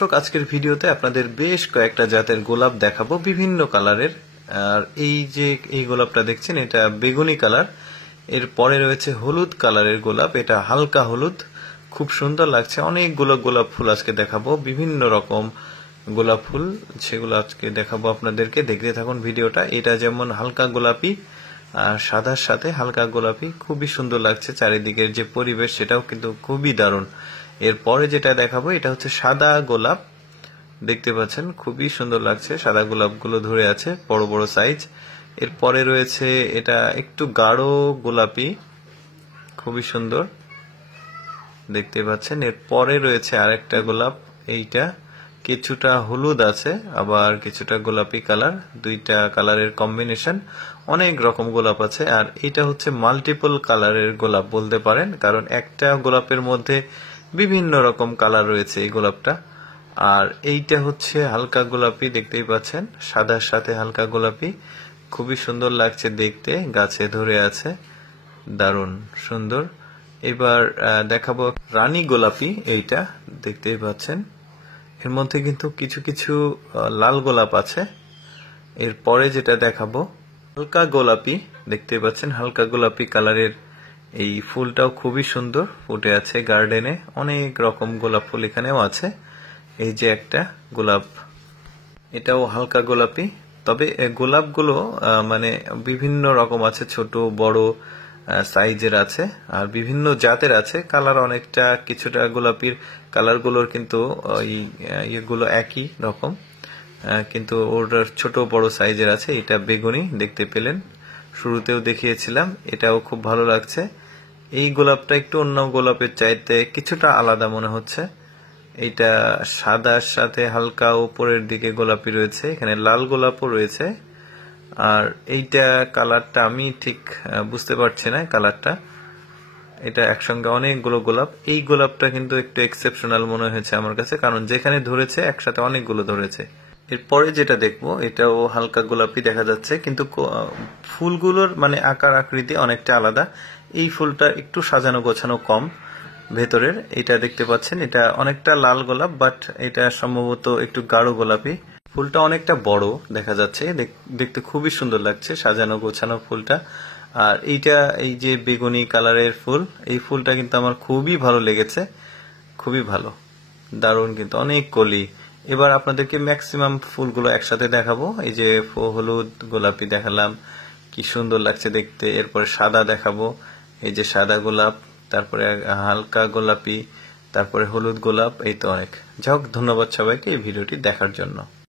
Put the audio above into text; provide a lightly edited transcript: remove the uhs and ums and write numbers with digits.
আজকের ভিডিওতে আপনাদের বেশ কয়েকটা জাতের গোলাপ দেখাবো বিভিন্ন কালারের। আর এই যে এই গোলাপটা দেখছেন এটা বেগুনি কালার, এর পরে রয়েছে হলুদ কালারের গোলাপ, এটা হালকা হলুদ, খুব সুন্দর লাগছে। অনেকগুলো গোলাপ ফুল আজকে দেখাবো, বিভিন্ন রকম গোলাপ ফুল, সেগুলো আজকে দেখাবো আপনাদেরকে। দেখতে থাকুন ভিডিওটা। এটা যেমন হালকা গোলাপি আর সাদার সাথে হালকা গোলাপি, খুবই সুন্দর লাগছে। চারিদিকের যে পরিবেশ সেটাও কিন্তু খুবই দারুণ। এরপরে যেটা দেখাবো এটা হচ্ছে সাদা গোলাপ, দেখতে পাচ্ছেন খুবই সুন্দর লাগছে। সাদা গোলাপগুলো ধরে আছে, বড় বড় সাইজ। এরপরে রয়েছে এটা একটু গাঢ় গোলাপি, খুবই সুন্দর দেখতে পাচ্ছেন। এরপরে রয়েছে আরেকটা গোলাপ, এইটা কিছুটা হলুদ আছে আবার কিছুটা গোলাপি কালার, দুইটা কালারের কম্বিনেশন। অনেক রকম গোলাপ আছে, আর এটা হচ্ছে মাল্টিপল কালারের গোলাপ বলতে পারেন, কারণ একটা গোলাপের মধ্যে বিভিন্ন রকম কালার রয়েছে এই গোলাপটা। আর এইটা হচ্ছে হালকা গোলাপি, দেখতেই পাচ্ছেন সাদার সাথে হালকা গোলাপি, খুবই সুন্দর লাগছে দেখতে, গাছে ধরে আছে, দারুণ সুন্দর। এবার দেখাবো রানী গোলাপি, এইটা দেখতেই পাচ্ছেন এর মধ্যে কিন্তু কিছু কিছু লাল গোলাপ আছে। এরপরে যেটা দেখাবো হালকা গোলাপি, দেখতে পাচ্ছেন হালকা গোলাপি কালারের এই ফুলটাও খুবই সুন্দর ফুটে আছে গার্ডেনে। অনেক রকম গোলাপ ফুল এখানেও আছে। এই যে একটা গোলাপ, এটাও হালকা গোলাপি, তবে গোলাপগুলো মানে বিভিন্ন রকম আছে, ছোট বড় সাইজের আছে আর বিভিন্ন জাতের আছে। কালার অনেকটা, কিছুটা গোলাপির কালারগুলোর কিন্তু ইয়েগুলো একই রকম, কিন্তু ওর ছোট বড় সাইজের আছে। এটা বেগুনি দেখতে পেলেন, শুরুতেও দেখিয়েছিলাম, এটাও খুব ভালো লাগছে। এই গোলাপটা একটু অন্য গোলাপের চাইতে কিছুটা আলাদা মনে হচ্ছে। এইটা সাদার সাথে হালকা উপরের দিকে গোলাপি রয়েছে, এখানে লাল গোলাপও রয়েছে। আর এইটা কালারটা আমি ঠিক বুঝতে পারছি না কালারটা, এটা একসঙ্গে অনেকগুলো গোলাপ। এই গোলাপটা কিন্তু একটু এক্সেপশনাল মনে হয়েছে আমার কাছে, কারণ যেখানে ধরেছে একসাথে অনেকগুলো ধরেছে। এরপরে যেটা দেখবো এটাও হালকা গোলাপি দেখা যাচ্ছে, কিন্তু ফুলগুলোর মানে আকার আকৃতি অনেকটা আলাদা। এই ফুলটা একটু সাজানো গোছানো কম ভেতরের। এটা দেখতে পাচ্ছেন এটা অনেকটা লাল গোলাপ, বাট এটা সম্ভবত একটু গাঢ় গোলাপি। ফুলটা অনেকটা বড় দেখা যাচ্ছে, দেখতে খুবই সুন্দর লাগছে সাজানো গোছানো ফুলটা। আর এইটা এই যে বেগুনি কালারের ফুল, এই ফুলটা কিন্তু আমার খুবই ভালো লেগেছে, খুবই ভালো, দারুণ, কিন্তু অনেক কলি। এবার আপনাদেরকে ম্যাক্সিমাম ফুলগুলো একসাথে দেখাবো। এই যে হলুদ গোলাপি দেখালাম, কি সুন্দর লাগছে দেখতে। এরপরে সাদা দেখাবো, এই যে সাদা গোলাপ, তারপরে হালকা গোলাপি, তারপরে হলুদ গোলাপ, এই তো অনেক। যাই হোক, ধন্যবাদ সবাইকে এই ভিডিওটি দেখার জন্য।